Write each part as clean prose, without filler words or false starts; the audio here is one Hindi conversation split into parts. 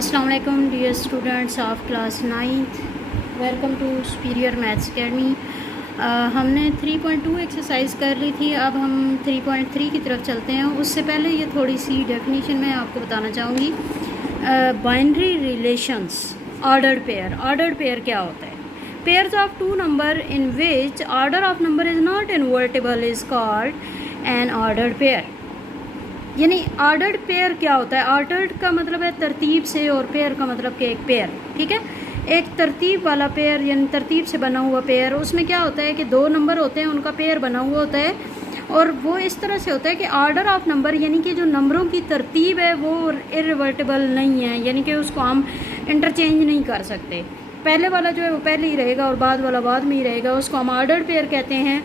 अस्सलाम वालेकुम dear students of class 9th, welcome to superior maths academy. हमने 3.2 एक्सरसाइज कर ली थी। अब हम 3.3 की तरफ चलते हैं। उससे पहले ये थोड़ी सी डेफिनेशन मैं आपको बताना चाहूँगी। बाइनरी रिलेशंस, ऑर्डर्ड पेयर क्या होता है? Pairs of two number in which order of number is not invertible is called an ordered pair. यानी ऑर्डर्ड पेयर क्या होता है? ऑर्डर्ड का मतलब है तरतीब से, और पेयर का मतलब कि एक पेयर, ठीक है। एक तरतीब वाला पेयर यानी तरतीब से बना हुआ पेयर, उसमें क्या होता है कि दो नंबर होते हैं, उनका पेयर बना हुआ होता है, और वो इस तरह से होता है कि ऑर्डर ऑफ नंबर यानी कि जो नंबरों की तरतीब है वो इरिवर्टिबल नहीं है, यानी कि उसको हम इंटरचेंज नहीं कर सकते। पहले वाला जो है वो पहले ही रहेगा और बाद वाला बाद में ही रहेगा, उसको हम ऑर्डर्ड पेयर कहते हैं।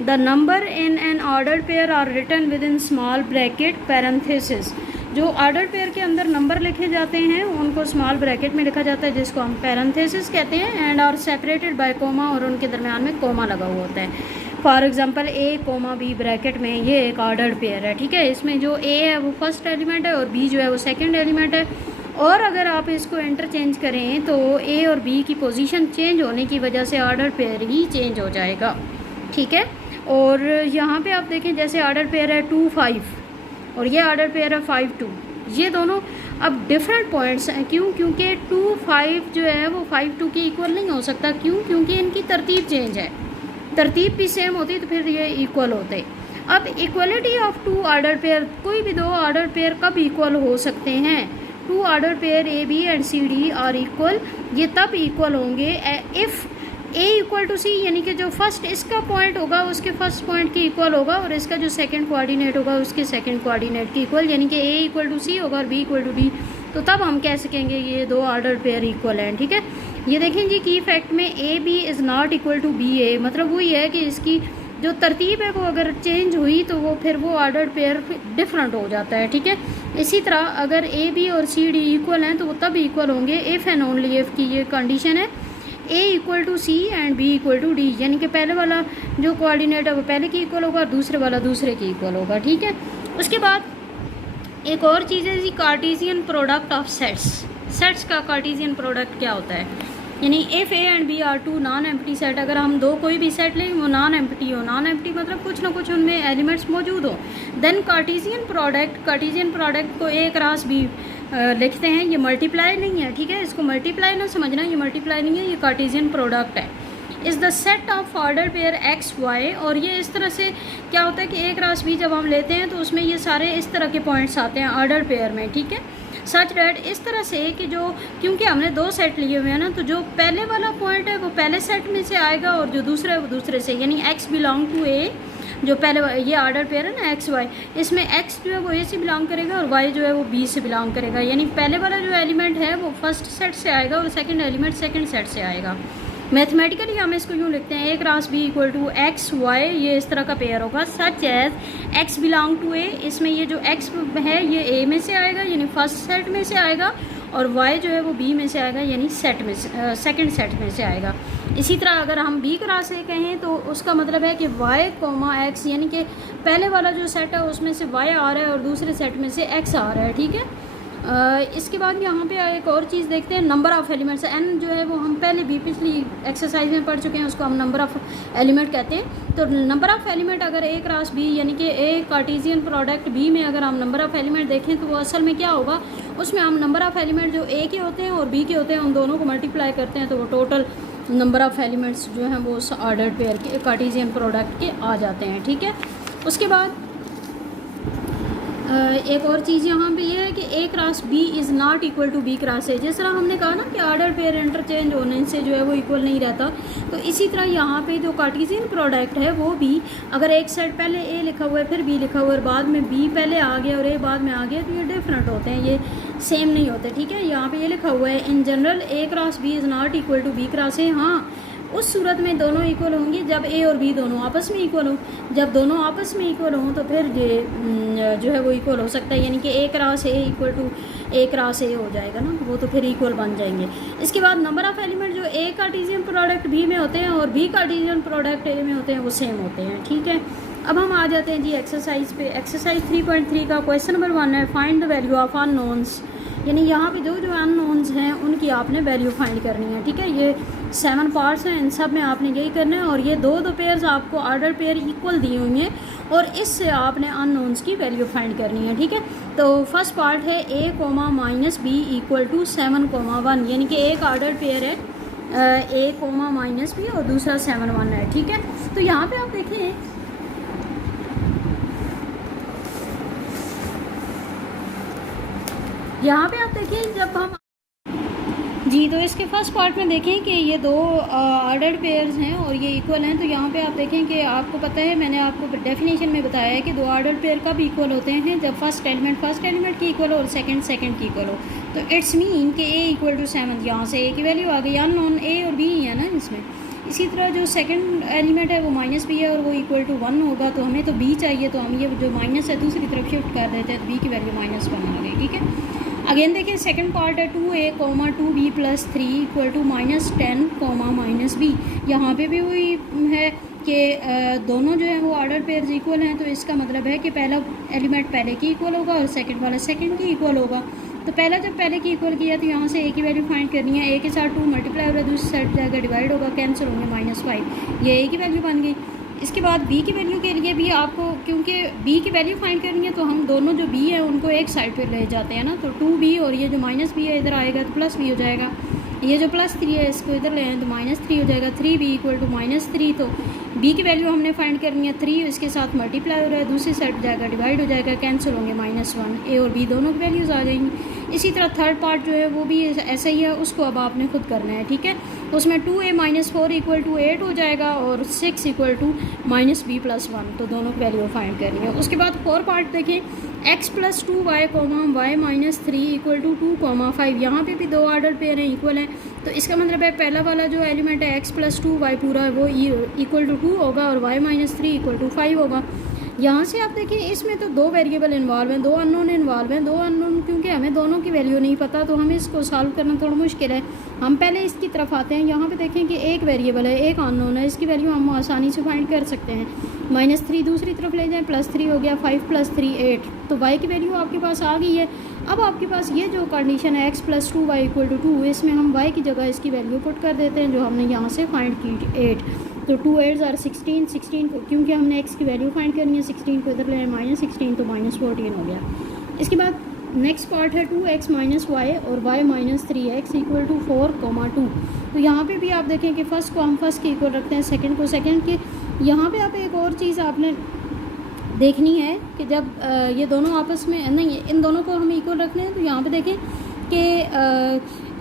The number in an ordered pair are written within small bracket parenthesis। जो ordered pair के अंदर नंबर लिखे जाते हैं उनको स्मॉल ब्रैकेट में लिखा जाता है, जिसको हम पैरेंथेसिस कहते हैं। And are separated by comma, और उनके दरमियान में कोमा लगा हुआ होता है। For example A comma B bracket में, ये एक ऑर्डर्ड पेयर है, ठीक है। इसमें जो ए है वो फर्स्ट एलिमेंट है और बी जो है वो सेकेंड एलिमेंट है। और अगर आप इसको इंटरचेंज करें तो ए और बी की पोजीशन चेंज होने की वजह से ऑर्डर पेयर ही चेंज हो जाएगा, ठीक है। और यहाँ पे आप देखें, जैसे ऑर्डर पेयर है 2 5 और ये ऑर्डर पेयर है 5 2, ये दोनों अब डिफरेंट पॉइंट्स हैं। क्यों? क्योंकि 2 5 जो है वो 5 2 के इक्वल नहीं हो सकता। क्यों? क्योंकि इनकी तरतीब चेंज है। तरतीब भी सेम होती तो फिर ये इक्वल होते। अब equality of two order pair, कोई भी दो ऑर्डर पेयर कब इक्वल हो सकते हैं? Two order pair A B and C D are equal, ये तब इक्वल होंगे if A equal to C, यानी कि जो फर्स्ट इसका पॉइंट होगा उसके फर्स्ट पॉइंट के इक्वल होगा, और इसका जो सेकंड कोऑर्डिनेट होगा उसके सेकंड कोऑर्डिनेट के इक्वल, यानी कि ए इक्वल टू सी होगा और बी इक्वल टू डी। तो तब हम कह सकेंगे ये दो ऑर्डर पेयर इक्वल हैं, ठीक है। ये देखें जी, की फैक्ट में A B is not equal to B A, मतलब वही है कि इसकी जो तरतीब है वो अगर चेंज हुई तो वो फिर वो ऑर्डर पेयर डिफरेंट हो जाता है, ठीक है। इसी तरह अगर ए बी और सी डी इक्वल हैं तो वो तब इक्वल होंगे इफ़ एंड ओनली इफ़ की ये कंडीशन है A equal to C and B equal to D, यानी कि पहले वाला जो कोऑर्डिनेट है वो पहले की इक्वल होगा और दूसरे वाला दूसरे की इक्वल होगा, ठीक है। उसके बाद एक और चीज़ है जी, Cartesian product of sets. Sets का कार्टेशियन प्रोडक्ट क्या होता है? यानी if A and B are two non empty set, अगर हम दो कोई भी सेट लें वो नॉन एम्प्टी हो, नॉन एम्प्टी मतलब कुछ ना कुछ उनमें एलिमेंट्स मौजूद हो, देन कार्टेशियन प्रोडक्ट को ए क्रॉस बी लिखते हैं। ये मल्टीप्लाई नहीं है, ठीक है, इसको मल्टीप्लाई ना समझना, ये मल्टीप्लाई नहीं है, ये कार्टेशियन प्रोडक्ट है। Is the set of order pair X Y, और ये इस तरह से क्या होता है कि ए क्रॉस बी जब हम लेते हैं तो उसमें ये सारे इस तरह के पॉइंट्स आते हैं ऑर्डर पेयर में, ठीक है। सच डैट, इस तरह से कि जो, क्योंकि हमने दो सेट लिए हुए हैं ना, तो जो पहले वाला पॉइंट है वो पहले सेट में से आएगा और जो दूसरा है वो दूसरे से, यानी एक्स बिलोंग टू ए, जो पहले ये ऑर्डर पेयर है ना एक्स वाई, इसमें एक्स जो है वो ए से बिलोंग करेगा और वाई जो है वो बी से बिलोंग करेगा, यानी पहले वाला जो एलिमेंट है वो फर्स्ट सेट से आएगा और सेकंड एलिमेंट सेकंड सेट से आएगा। मैथमेटिकली हम इसको यूँ लिखते हैं, A cross B equal to x y, ये इस तरह का पेयर होगा। Such as x belong to A, इसमें ये जो एक्स है ये ए में से आएगा यानी फर्स्ट सेट में से आएगा, और वाई जो है वो बी में से आएगा यानी सेट में से सेकेंड सेट में से आएगा। इसी तरह अगर हम बी क्रॉस ए कहें तो उसका मतलब है कि वाई कोमा एक्स, यानी कि पहले वाला जो सेट है उसमें से वाई आ रहा है और दूसरे सेट में से एक्स आ रहा है, ठीक है। इसके बाद यहाँ पे एक और चीज़ देखते हैं, नंबर ऑफ़ एलिमेंट्स। एन जो है वो हम पहले भी पिछली एक्सरसाइज में पढ़ चुके हैं, उसको हम नंबर ऑफ़ एलिमेंट कहते हैं। तो नंबर ऑफ़ एलिमेंट अगर ए क्रॉस बी, यानी कि ए कार्टेशियन प्रोडक्ट बी में अगर हम नंबर ऑफ़ एलिमेंट देखें तो वो असल में क्या होगा, उसमें हम नंबर ऑफ़ एलिमेंट जो ए के होते हैं और बी के होते हैं उन दोनों को मल्टीप्लाई करते हैं तो वो टोटल नंबर ऑफ़ एलिमेंट्स जो हैं वो उस ऑर्डर पेयर के कार्टेशियन प्रोडक्ट के आ जाते हैं, ठीक है। उसके बाद एक और चीज़ यहाँ पे ये है कि A cross B is not equal to B cross A. जिस तरह हमने कहा ना कि ऑर्डर पेयर इंटरचेंज होने से जो है वो इक्वल नहीं रहता, तो इसी तरह यहाँ पे जो कार्टेशियन प्रोडक्ट है वो भी, अगर एक सेट पहले ए लिखा हुआ है फिर बी लिखा हुआ है और बाद में बी पहले आ गया और ए बाद में आ गया, तो ये डिफरेंट होते हैं, ये सेम नहीं होते, ठीक है। यहाँ पर ये लिखा हुआ है in general A cross B is not equal to B cross A. हाँ, उस सूरत में दोनों इक्वल होंगे जब ए और बी दोनों आपस में इक्वल हो। जब दोनों आपस में इक्वल हों तो फिर ये जो है वो इक्वल हो सकता है, यानी कि A cross A equal to A cross A हो जाएगा ना, वो तो फिर इक्वल बन जाएंगे। इसके बाद नंबर ऑफ़ एलिमेंट जो ए कार्टेशियन प्रोडक्ट बी में होते हैं और बी कार्टेशियन प्रोडक्ट ए में होते हैं वो सेम होते हैं, ठीक है। अब हम आ जाते हैं जी एक्सरसाइज पे। एक्सरसाइज 3.3 का क्वेश्चन नंबर 1 है, find the value of unknowns यानी यहाँ पे जो जो अननोन्स हैं उनकी आपने वैल्यू फाइंड करनी है, ठीक है। ये 7 पार्ट्स हैं, इन सब में आपने यही करना है। और ये दो पेयर्स आपको ऑर्डर पेयर इक्वल दी हुई हैं और इससे आपने अननोन्स की वैल्यू फाइंड करनी है, ठीक है। तो फर्स्ट पार्ट है a, -b इक्वल टू 7, 1, यानी कि एक ऑर्डर पेयर है a, -b और दूसरा 7, 1 है, ठीक है। तो यहाँ पे आप देखें जब हम जी, तो इसके फर्स्ट पार्ट में देखें कि ये दो ऑर्डर्ड पेयर्स हैं और ये इक्वल हैं। तो यहाँ पे आप देखें कि आपको पता है, मैंने आपको डेफिनेशन में बताया है कि दो ऑर्डर्ड पेयर कब इक्वल होते हैं, जब फर्स्ट एलिमेंट की इक्वल हो और सेकंड की इक्वल हो। तो इट्स मीन कि a इक्वल टू 7, यहाँ से a की वैल्यू आ गई, अननोन a और b है ना इसमें। इसी तरह जो सेकंड एलिमेंट है वो -b है और वो इक्वल टू 1 होगा, तो हमें तो b चाहिए, तो हम ये जो माइनस है दूसरी तरफ शिफ्ट कर देते हैं, तो b की वैल्यू -1 आ गई, ठीक है। अगेन देखिए सेकंड पार्ट है 2a, 2b + 3 equal to -10, -b। यहाँ पे भी वही है कि दोनों जो है वो ऑर्डर पेयर्स इक्वल हैं, तो इसका मतलब है कि पहला एलिमेंट पहले की इक्वल होगा और सेकंड वाला सेकंड की इक्वल होगा। तो पहला जब पहले की इक्वल किया तो यहाँ से a की वैल्यू फाइंड करनी है, a के साथ 2 मल्टीप्लाई हो रहा है, दूसरी साइड जाएगा डिवाइड होगा, कैंसिल होंगे -5, ये a की वैल्यू बन गई। इसके बाद b की वैल्यू के लिए भी आपको, क्योंकि b की वैल्यू फाइंड करनी है, तो हम दोनों जो b है उनको एक साइड पे ले जाते हैं ना, तो 2b और ये जो -b है इधर आएगा तो +b हो जाएगा, ये जो +3 है इसको इधर ले आए तो -3 हो जाएगा, 3b इक्वल टू -3। तो b की वैल्यू हमने फाइंड करनी है, 3 इसके साथ मल्टीप्लाई हो रहा है, दूसरी साइड जाएगा डिवाइड हो जाएगा, कैंसिल होंगे -1, a और b दोनों की वैल्यूज़ आ जाएंगी। इसी तरह थर्ड पार्ट जो है वो भी ऐसा ही है, उसको अब आपने खुद करना है, ठीक है। उसमें 2a - 4 इक्वल टू 8 हो जाएगा और 6 इक्वल टू -b + 1, तो दोनों की वैल्यू फाइंड करनी है। उसके बाद फोर पार्ट देखें, x + 2y, y - 3 equal to 2, 5। यहाँ पे भी दो ऑर्डर पेयर हैं, इक्वल हैं, तो इसका मतलब है पहला वाला जो एलिमेंट है x + 2y पूरा है वो इक्वल टू 2 होगा और y - 3 इक्वल टू 5 होगा। यहाँ से आप देखिए इसमें तो दो वेरिएबल इन्वॉल्व हैं, दो अननोन इन्वॉल्व हैं, दो अननोन, क्योंकि हमें दोनों की वैल्यू नहीं पता तो हमें इसको सॉल्व करना थोड़ा मुश्किल है। हम पहले इसकी तरफ आते हैं। यहाँ पे देखें कि एक वेरिएबल है, एक अननोन है, इसकी वैल्यू हम आसानी से फाइंड कर सकते हैं। -3 दूसरी तरफ ले जाएं, +3 हो गया, 5 + 3 8, तो y की वैल्यू आपके पास आ गई है। अब आपके पास ये जो कंडीशन है x + 2y इक्वल टू 2, इसमें हम y की जगह इसकी वैल्यू पुट कर देते हैं जो हमने यहाँ से फाइंड की 8, तो 2 8 are 16, 16 को क्योंकि हमने x की वैल्यू फाइंड करनी है, 16 को इधर ले -16 तो -14 हो गया। इसके बाद नेक्स्ट पार्ट है 2x - y और y - 3x इक्वल टू 4, 2। तो यहाँ पे भी आप देखें कि फर्स्ट को हम फर्स्ट के इक्वल रखते हैं, सेकंड को सेकंड के। यहाँ पे आप एक और चीज़ आपने देखनी है कि जब ये दोनों आपस में नहीं, इन दोनों को हम इक्वल रखने हैं, तो यहाँ पे देखें कि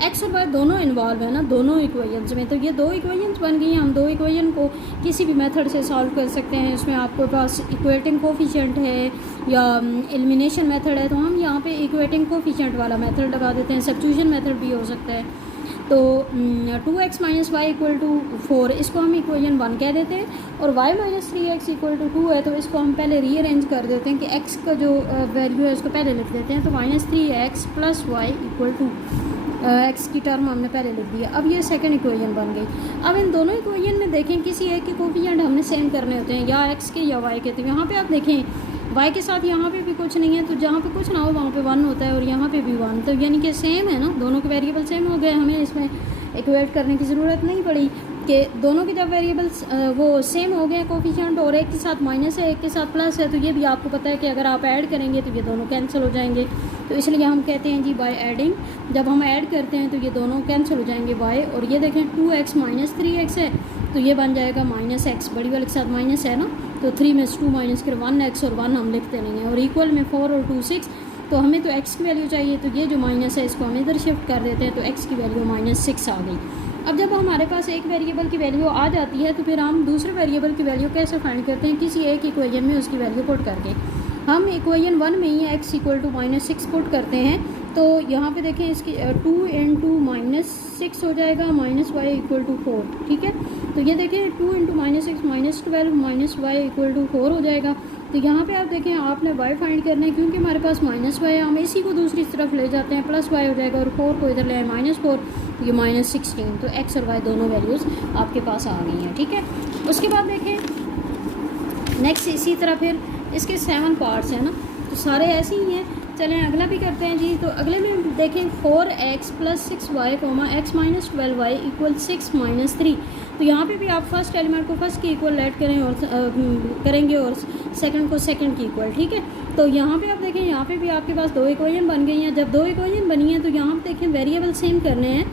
एक्स और वाई दोनों इन्वॉल्व है ना दोनों इक्वेशंस में, तो ये दो इक्वेशंस बन गई हैं। हम दो इक्वेशन को किसी भी मेथड से सॉल्व कर सकते हैं। इसमें आपके पास इक्वेटिंग कोफिशिएंट है या एलिमिनेशन मेथड है, तो हम यहाँ पे इक्वेटिंग कोफिशिएंट वाला मेथड लगा देते हैं। सब्स्टिट्यूशन मेथड भी हो सकता है। तो 2x - y इक्वल टू 4, इसको हम इक्वेशन 1 कह देते हैं, और y - 3x इक्वल टू 2 है, तो इसको हम पहले रीअरेंज कर देते हैं कि x का जो वैल्यू है उसको पहले लिख देते हैं। तो -3x + y equal to x की टर्म हमने पहले लिख दिया। अब ये सेकंड इक्वेशन बन गई। अब इन दोनों इक्वेशन में देखें किसी एक के कोफिशिएंट हमने सेम करने होते हैं, या x के या y के। तो यहाँ पे आप देखें y के साथ यहाँ पे भी कुछ नहीं है, तो जहाँ पे कुछ ना हो वहाँ पे 1 होता है, और यहाँ पे भी 1, तो यानी कि सेम है ना, दोनों के वेरिएबल सेम हो गए। हमें इसमें इक्वेट करने की ज़रूरत नहीं पड़ी कि दोनों के जब वेरिएबल्स वो सेम हो गए कोफिशिएंट, और एक के साथ माइनस है एक के साथ प्लस है, तो ये भी आपको पता है कि अगर आप ऐड करेंगे तो ये दोनों कैंसिल हो जाएंगे। तो इसलिए हम कहते हैं जी बाय एडिंग, जब हम ऐड करते हैं तो ये दोनों कैंसिल हो जाएंगे y। और ये देखें 2x - 3x है, तो ये बन जाएगा -x, बड़ी वाले के साथ माइनस है ना, तो 3 में से 2 माइनस कर 1x, और 1 हम लिखते नहीं हैं, और इक्वल में 4 और 2 6, तो हमें तो x की वैल्यू चाहिए, तो ये जो माइनस है इसको हम इधर शिफ्ट कर देते हैं, तो x की वैल्यू -6 आ गई। अब जब हमारे पास एक वेरिएबल की वैल्यू आ जाती है, तो फिर हम दूसरे वेरिएबल की वैल्यू कैसे फाइंड करते हैं, किसी एक इक्वेशन में उसकी वैल्यू पुट करके। हम इक्वेशन 1 में ही x इक्वल टू -6 पुट करते हैं, तो यहाँ पे देखें इसकी 2 × -6 हो जाएगा, -y इक्वल टू 4, ठीक है। तो ये देखें 2 × -6 -12 -y इक्वल टू 4 हो जाएगा। तो यहाँ पे आप देखें आपने y फाइंड करना है, क्योंकि हमारे पास -y है, हम इसी को दूसरी तरफ ले जाते हैं, +y हो जाएगा, और 4 को इधर ले आए -4, तो ये -16, तो x और y दोनों वैल्यूज़ आपके पास आ गई हैं, ठीक है। उसके बाद देखें नेक्स्ट इसी तरह फिर इसके 7 पार्ट्स हैं ना, तो सारे ऐसे ही हैं। चलें अगला भी करते हैं जी। तो अगले में देखें 4x + 6y, x - 12y = 6 - 3। तो यहाँ पे भी आप फर्स्ट एलिमेंट को फर्स्ट के इक्वल ऐड करें और करेंगे और सेकंड को सेकंड के इक्वल, ठीक है। तो यहाँ पे आप देखें, यहाँ पे भी आपके पास 2 इक्वेशन बन गई हैं। जब 2 इक्वेशन बनी हैं तो यहाँ पे देखें वेरिएबल सेम करने हैं।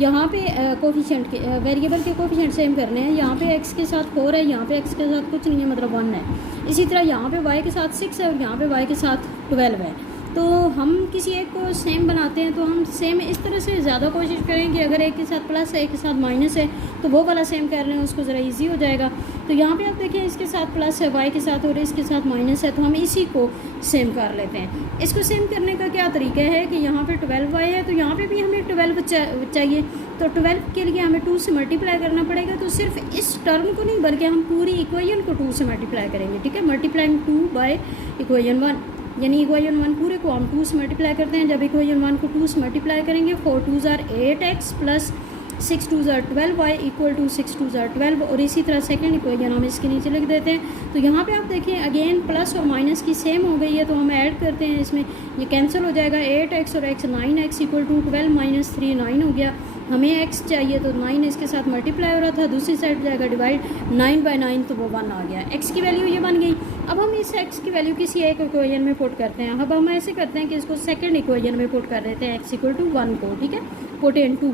यहाँ पे कोफिशिएंट के वेरिएबल के कोफिशिएंट सेम करने हैं। यहाँ पे x के साथ 4 है, यहाँ पे x के साथ कुछ नहीं है, मतलब 1 है। इसी तरह यहाँ पे y के साथ 6 है और यहाँ पे y के साथ 12 है। तो हम किसी एक को सेम बनाते हैं तो हम सेम इस तरह से ज़्यादा कोशिश करें कि अगर एक के साथ प्लस है, एक के साथ माइनस है, तो वो वाला सेम कर लें, उसको ज़रा इजी हो जाएगा। तो यहाँ पे आप देखें इसके साथ प्लस है y के साथ और इसके साथ माइनस है, तो हम इसी को सेम कर लेते हैं। इसको सेम करने का क्या तरीका है कि यहाँ पे 12y है तो यहाँ पे भी हमें 12 चाहिए। तो 12 के लिए हमें 2 से मल्टीप्लाई करना पड़ेगा। तो सिर्फ इस टर्म को नहीं बल्कि हम पूरी इक्वेशन को 2 से मल्टीप्लाई करेंगे, ठीक है। मल्टीप्लाइंग 2 बाय इक्वेशन 1, यानी इक्वेशन 1 पूरे को हम 2 से मल्टीप्लाई करते हैं। जब इक्वेशन 1 को 2 से मल्टीप्लाई करेंगे 4 2 = 8x + 6 2 = 12y = 6 2 = 12। और इसी तरह सेकंड इक्वेशन हम इसके नीचे लिख देते हैं। तो यहाँ पे आप देखें अगेन प्लस और माइनस की सेम हो गई है, तो हम ऐड करते हैं, इसमें ये कैंसिल हो जाएगा। 8x और x 9x = 12 - 3 9 हो गया। हमें x चाहिए तो 9 इसके साथ मल्टीप्लाई हो रहा था, दूसरी साइड जाएगा डिवाइड 9/9, तो वो 1 आ गया। x की वैल्यू ये बन गई। अब हम इस x की वैल्यू किसी एक इक्वेशन में पुट करते हैं। अब हम ऐसे करते हैं कि इसको सेकंड इक्वेशन में पुट कर देते हैं, x = 1 को, ठीक है, पुट इन 2।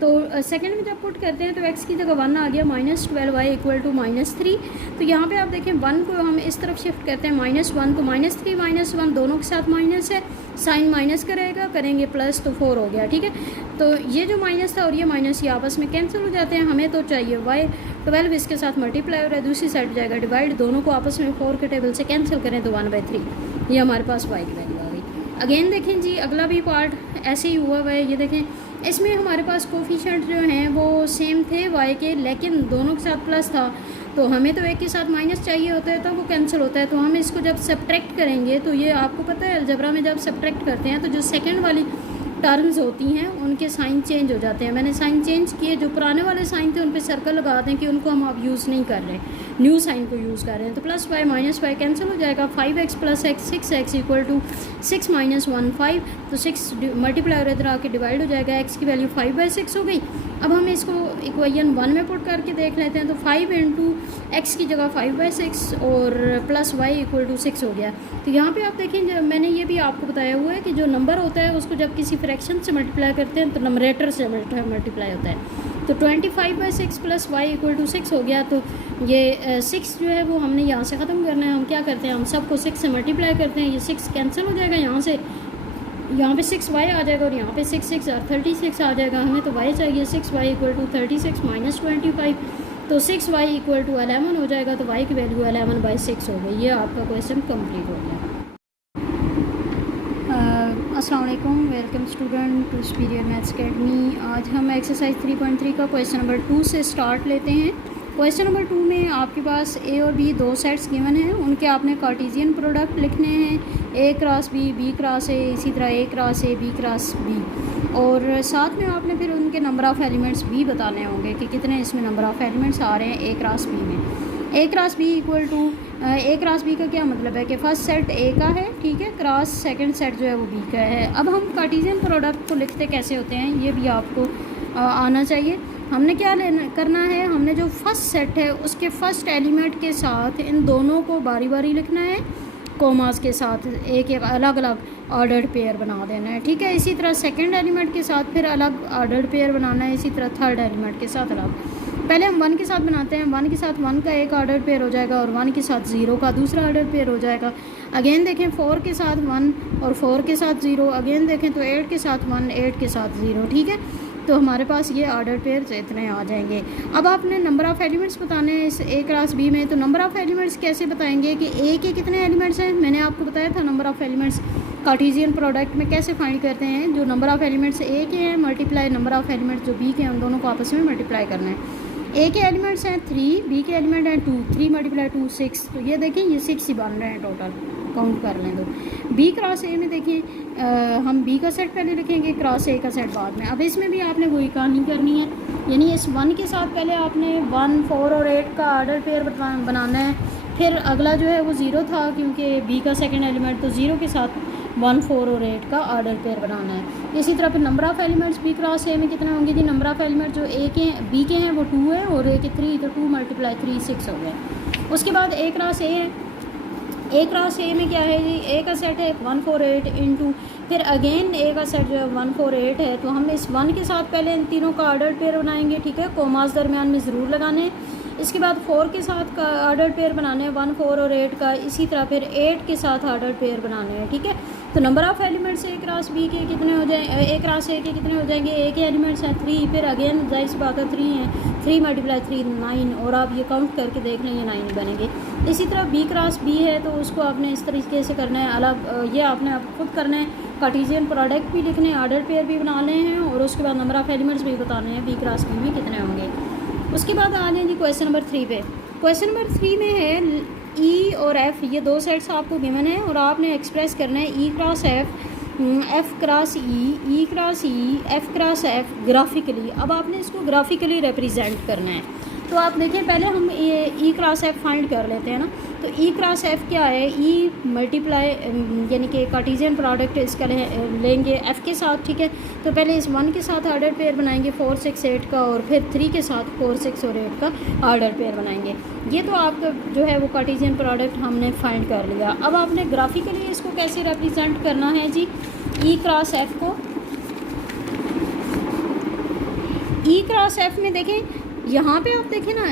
तो सेकंड में जब पुट करते हैं तो x की जगह 1 आ गया, -12y = -3। तो यहाँ पे आप देखें 1 को हम इस तरफ शिफ्ट करते हैं -1, तो -3 - 1 दोनों के साथ माइनस है, साइन माइनस करेंगे प्लस, तो 4 हो गया, ठीक है। तो ये जो माइनस था और ये माइनस ये आपस में कैंसिल हो जाते हैं। हमें तो चाहिए y, 12 इसके साथ मल्टीप्लाई हो रहा है, दूसरी साइड जाएगा डिवाइड, दोनों को आपस में 4 के टेबल से कैंसिल करें तो 1/3, ये हमारे पास y की वैल्यू आ गई। अगेन देखें जी अगला भी पार्ट ऐसे ही हुआ है। ये देखें इसमें हमारे पास कोफिशिएंट जो हैं वो सेम थे y के, लेकिन दोनों के साथ प्लस था। तो हमें तो एक के साथ माइनस चाहिए होता है, तो वो कैंसिल होता है। तो हम इसको जब सब्ट्रैक्ट करेंगे तो ये आपको पता है अलजेब्रा में जब सब्ट्रैक्ट करते हैं तो जो सेकंड वाली टर्म्स होती हैं उनके साइन चेंज हो जाते हैं। मैंने साइन चेंज किए, जो पुराने वाले साइन थे उन पे सर्कल लगा दें कि उनको हम अब यूज़ नहीं कर रहे, न्यू साइन को यूज़ कर रहे हैं। तो +y - y कैंसिल हो जाएगा। 5x + x 6x = 6 - 1 5। तो 6 मल्टीप्लाई इधर आके डिवाइड हो जाएगा, x की वैल्यू 5/6 हो गई। अब हम इसको इक्वेशन 1 में पुट करके देख लेते हैं। तो 5 × x की जगह 5/6 और +y = 6 हो गया। तो यहाँ पे आप देखें, जब मैंने ये भी आपको बताया हुआ है कि जो नंबर होता है उसको जब किसी फ्रैक्शन से मल्टीप्लाई करते हैं तो नंबरेटर से मल्टीप्लाई होता है। तो 25/6 + y = 6 हो गया। तो ये 6 जो है वो हमने यहाँ से ख़त्म करना है। हम क्या करते हैं, हम सबको 6 से मल्टीप्लाई करते हैं, ये 6 कैंसिल हो जाएगा यहाँ से, यहाँ पे 6y आ जाएगा और यहाँ पे 6 6 और 36 आ जाएगा। हमें तो y चाहिए, 6y = 36 - 25। तो 6y = 11 हो जाएगा। तो y की वैल्यू 11/6 हो गई। ये आपका क्वेश्चन कंप्लीट हो गया। अस्सलाम वालेकुम, welcome student to superior maths academy. आज हम एक्सरसाइज 3.3 का क्वेश्चन नंबर 2 से स्टार्ट लेते हैं। क्वेश्चन नंबर 2 में आपके पास a और b 2 सेट्स गिवन हैं, उनके आपने कार्टेशियन प्रोडक्ट लिखने हैं, a cross b, b cross a, इसी तरह a cross a, b cross b, और साथ में आपने फिर उनके नंबर ऑफ़ एलिमेंट्स भी बताने होंगे कि कितने इसमें नंबर ऑफ़ एलिमेंट्स आ रहे हैं a क्रॉस b में। a cross b = a cross b का क्या मतलब है कि फर्स्ट सेट a का है, ठीक है, क्रॉस सेकंड सेट जो है वो b का है। अब हम कार्टेशियन प्रोडक्ट को लिखते कैसे होते हैं ये भी आपको आना चाहिए। हमने क्या करना है, हमने जो फर्स्ट सेट है उसके फर्स्ट एलिमेंट के साथ इन दोनों को बारी बारी लिखना है, कोमास के साथ एक एक अलग अलग ऑर्डर्ड पेयर बना देना है, ठीक है। इसी तरह सेकंड एलिमेंट के साथ फिर अलग ऑर्डर्ड पेयर बनाना है, इसी तरह थर्ड एलिमेंट के साथ अलग। पहले हम 1 के साथ बनाते हैं, 1 के साथ 1 का एक ऑर्डर पेयर हो जाएगा और 1 के साथ 0 का दूसरा ऑर्डर पेयर हो जाएगा। अगेन देखें 4 के साथ 1 और 4 के साथ 0, अगेन देखें तो 8 के साथ 1, 8 के साथ 0, ठीक है। तो हमारे पास ये ऑर्डर पेयर इतने आ जाएंगे। अब आपने नंबर ऑफ़ एलिमेंट्स बताने हैं इस a क्रॉस b में। तो नंबर ऑफ़ एलिमेंट्स कैसे बताएंगे कि a के कितने एलिमेंट्स हैं, मैंने आपको बताया था number of elements Cartesian product में कैसे फाइंड करते हैं। जो नंबर ऑफ़ एलिमेंट्स a के हैं मल्टीप्लाई नंबर ऑफ़ एलिमेंट्स जो b के हैं, उन दोनों को आपस में मल्टीप्लाई करना है। a के एलिमेंट्स हैं 3, b के एलिमेंट हैं 2, 3 × 2 6। तो ये देखें ये 6 ही बन रहे हैं टोटल, काउंट कर लें। तो b क्रॉस a में देखें हम b का सेट पहले लिखेंगे, क्रॉस a का सेट बाद में। अब इसमें भी आपने वही कहानी करनी है, यानी इस 1 के साथ पहले आपने 1, 4 और 8 का ऑर्डर पेयर बनाना है। फिर अगला जो है वो 0 था क्योंकि b का सेकंड एलिमेंट, तो 0 के साथ 1, 4 और 8 का ऑर्डर पेयर बनाना है। इसी तरह फिर number of elements B cross A में कितने होंगे जी? नंबर ऑफ़ एलिमेंट जो ए के बी के हैं वो 2 है और ए के 3, तो 2 × 3 6 हो गया। उसके बाद ए क्रॉस ए है, ए क्रॉस ए में क्या है जी? ए का सेट है 1, 4, 8 इंटू फिर अगेन ए का सेट जो है 1, 4, 8 है, तो हम इस 1 के साथ पहले इन तीनों का ऑर्डर पेयर बनाएंगे, ठीक है, कोमास दरमियान में ज़रूर लगाने हैं। इसके बाद 4 के साथ का ऑर्डर पेयर बनाने हैं 1, 4 और 8 का। इसी तरह फिर 8 के साथ ऑर्डर पेयर बनाने हैं, ठीक है। तो number of elements A cross B के कितने हो जाए, ए क्रॉस ए के कितने हो जाएंगे? ए के एलिमेंट्स हैं 3, फिर अगेन जाहिर सी बात है 3 हैं, 3 × 3 9, और आप ये काउंट करके देख लें ये 9 बनेंगे। इसी तरह बी क्रॉस बी है तो उसको आपने इस तरीके से करना है अलग, ये आपने आप खुद करना है, कार्टेशियन प्रोडक्ट भी लिखने हैं, ऑर्डर पेयर भी बनाने हैं और उसके बाद नंबर ऑफ़ एलिमेंट्स भी बताने हैं बी क्रॉस बी में कितने होंगे। उसके बाद आ जाए जी क्वेश्चन नंबर 3 पे। क्वेश्चन नंबर 3 में है ई और एफ़, ये दो सेट्स आपको गिवन है और आपने एक्सप्रेस करना है ई क्रॉस एफ़, एफ़ क्रॉस ई क्रॉस ई, एफ़ क्रॉस एफ़ ग्राफिकली। अब आपने इसको ग्राफिकली रिप्रेजेंट करना है। तो आप देखिए पहले हम ये ई क्रॉस एफ़ फाइंड कर लेते हैं ना। तो ई क्रॉस एफ़ क्या है? ई मल्टीप्लाई यानी कि कार्टेशियन प्रोडक्ट इसका लेंगे एफ़ के साथ, ठीक है। तो पहले इस 1 के साथ ऑर्डर पेयर बनाएंगे 4, 6, 8 का, और फिर 3 के साथ 4, 6 और 8 का ऑर्डर पेयर बनाएंगे। ये तो आपका जो है वो कार्टेशियन प्रोडक्ट हमने फाइंड कर लिया। अब आपने ग्राफिकली इसको कैसे रिप्रेजेंट करना है जी? ई क्रॉस एफ़ को ई क्रॉस एफ़ में देखें, यहाँ पे आप देखें ना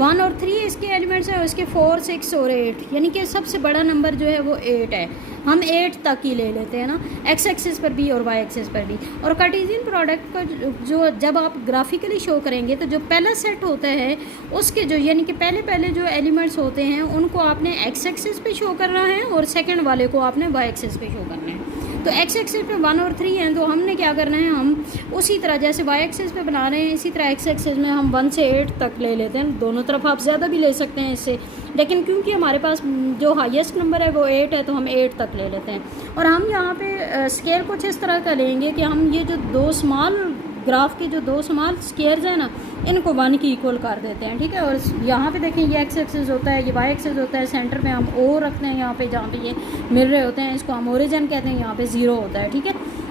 1 और 3 इसके एलिमेंट्स हैं और इसके 4, 6 और 8, यानी कि सबसे बड़ा नंबर जो है वो 8 है। हम 8 तक ही ले लेते हैं ना, एक्स एक्सिस पर भी और वाई एक्सिस पर भी। और कार्टेशियन प्रोडक्ट का जो जब आप ग्राफिकली शो करेंगे तो जो पहला सेट होता है उसके जो यानी कि पहले जो एलिमेंट्स होते हैं उनको आपने एक्स एक्सिस पे शो करना है और सेकेंड वाले को आपने वाई एक्सिस पे शो करना है। तो एक्स एक्सिस पे 1 और 3 हैं, तो हमने क्या करना है, हम उसी तरह जैसे वाई एक्सिस पे बना रहे हैं इसी तरह एक्स एक्सिस में हम 1 से 8 तक ले लेते हैं। दोनों तरफ आप ज़्यादा भी ले सकते हैं इससे, लेकिन क्योंकि हमारे पास जो हाईएस्ट नंबर है वो 8 है तो हम 8 तक ले लेते हैं। और हम यहाँ पे स्केल कुछ इस तरह का लेंगे कि हम ये जो दो स्मॉल ग्राफ के जो दो स्मॉल स्केयर्स हैं ना, इनको 1 की इक्वल कर देते हैं, ठीक है। और यहाँ पे देखें ये एक्स एक्सिस होता है, ये वाई एक्सिस होता है, सेंटर में हम ओ रखते हैं यहाँ पे जहाँ पे ये मिल रहे होते हैं, इसको हम ओरिजिन कहते हैं, यहाँ पे 0 होता है, ठीक है।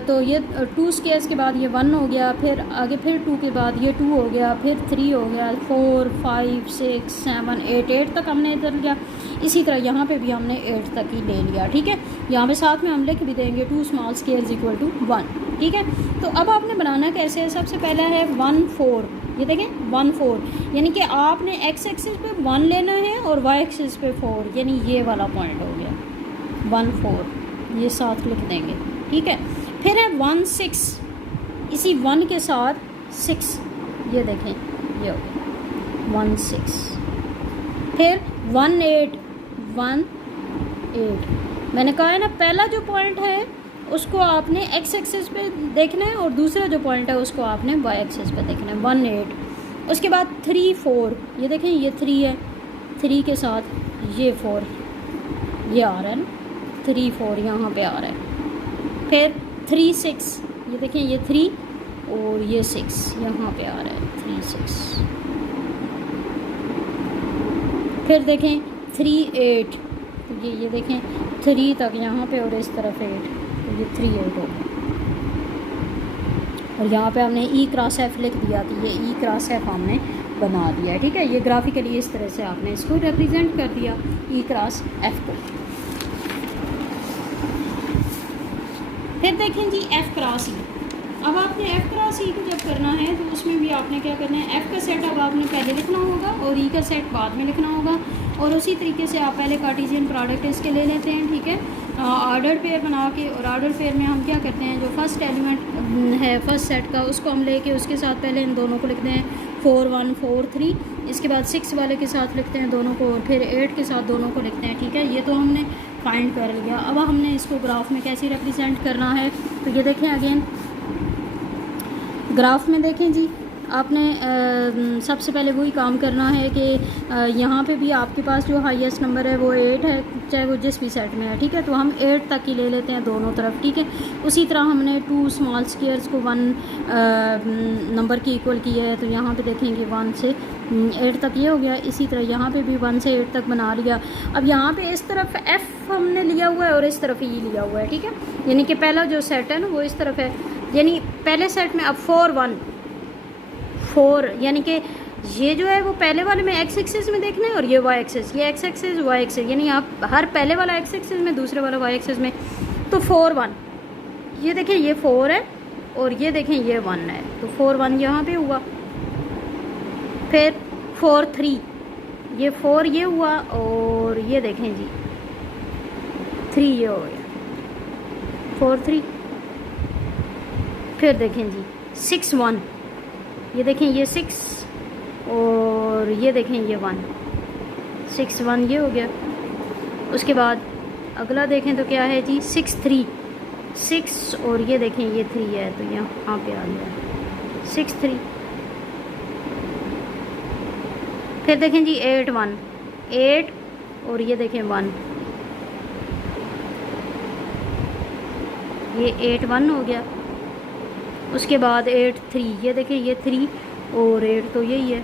तो ये 2 स्केयर्स के बाद ये 1 हो गया, फिर आगे फिर 2 के बाद ये 2 हो गया, फिर 3 हो गया, 4, 5, 6, 7, 8 तक हमने इधर लिया। इसी तरह यहाँ पे भी हमने 8 तक ही ले लिया, ठीक है। यहाँ पे साथ में हम लिख भी देंगे 2 स्मॉल स्केयर्स इक्वल टू 1, ठीक है। तो अब आपने बनाना कैसे है? सबसे पहला है 1, 4, ये देखें 1, 4, यानी कि आपने एक्स एक्सिस पे 1 लेना है और वाई एक्सिस पे 4, यानी ये वाला पॉइंट हो गया 1, 4, ये साथ लिख देंगे, ठीक है। फिर है 1, 6, इसी 1 के साथ 6, ये देखें ये हो गया 1, 6। फिर 1, 8, 1, 8, मैंने कहा है ना पहला जो पॉइंट है उसको आपने एक्स एक्सिस पे देखना है और दूसरा जो पॉइंट है उसको आपने वाई एक्सिस पे देखना है 1, 8। उसके बाद 3, 4, ये देखें ये 3 है, 3 के साथ ये 4 ये आ रहा है ना, 3, 4 यहाँ पे आ रहा है। फिर 3, 6, ये देखें ये 3 और ये 6 यहाँ पे आ रहा है 3, 6। फिर देखें 3, 8, तो ये देखें 3 तक यहाँ पे और इस तरफ 8, तो ये 3, 8 हो गया। और यहाँ पे हमने ई क्रॉस एफ लिख दिया कि ये ई क्रॉस एफ हमने बना दिया, ठीक है। ये ग्राफिकली इस तरह से आपने इसको रिप्रेजेंट कर दिया ई क्रॉस एफ को। फिर देखें जी एफ़ क्रॉस ई। अब आपने एफ़ क्रॉस ई को जब करना है तो उसमें भी आपने क्या करना है, एफ़ का सेट अब आपने पहले लिखना होगा और ई का सेट बाद में लिखना होगा। और उसी तरीके से आप पहले कार्टेशियन प्रोडक्ट इसके ले लेते हैं, ठीक है, ऑर्डर पेयर बना के। और ऑर्डर पेयर में हम क्या करते हैं, जो फर्स्ट एलिमेंट है फर्स्ट सेट का उसको हम लेके उसके साथ पहले इन दोनों को लिखते हैं 4, 1, 4, 3। इसके बाद 6 वाले के साथ लिखते हैं दोनों को और फिर 8 के साथ दोनों को लिखते हैं, ठीक है। ये तो हमने फाइंड कर लिया। अब हमने इसको ग्राफ में कैसे रिप्रेजेंट करना है, तो ये देखें अगेन ग्राफ में देखें जी, आपने सबसे पहले वही काम करना है कि यहाँ पे भी आपके पास जो हाईएस्ट नंबर है वो 8 है, चाहे वो जिस भी सेट में है, ठीक है। तो हम 8 तक ही ले लेते हैं दोनों तरफ, ठीक है। उसी तरह हमने 2 स्मॉल स्क्वायर्स को 1 नंबर की इक्वल किया है, तो यहाँ पे देखेंगे 1 से 8 तक ये हो गया। इसी तरह यहाँ पे भी 1 से 8 तक बना लिया। अब यहाँ पे इस तरफ f हमने लिया हुआ है और इस तरफ e लिया हुआ है, ठीक है। यानी कि पहला जो सेट है ना वो इस तरफ है, यानी पहले सेट में अब 4 1 4, यानी कि ये जो है वो पहले वाले में x एक्सिस में देखना है और ये y एक्सिस, ये x एक्सिस y एक्सिस, यानी आप हर पहले वाला x एक्सिस में दूसरे वाला y एक्सिस में। तो 4 1, ये देखें ये 4 है और ये देखें ये 1 है, तो 4 1 यहाँ पे हुआ। फिर 4 3, ये 4 ये हुआ और ये देखें जी 3 ये हो गया, 4 3। फिर देखें जी 6 1, ये देखें ये 6 और ये देखें ये 1, 6 1 ये हो गया। उसके बाद अगला देखें तो क्या है जी 6 3, 6 और ये देखें ये 3 है, तो यहाँ पे आ गया 6 3। फिर देखें जी 8 1, 8 और ये देखें 1, ये 8 1 हो गया। उसके बाद 8 3, ये देखें ये 3 और 8 तो यही है।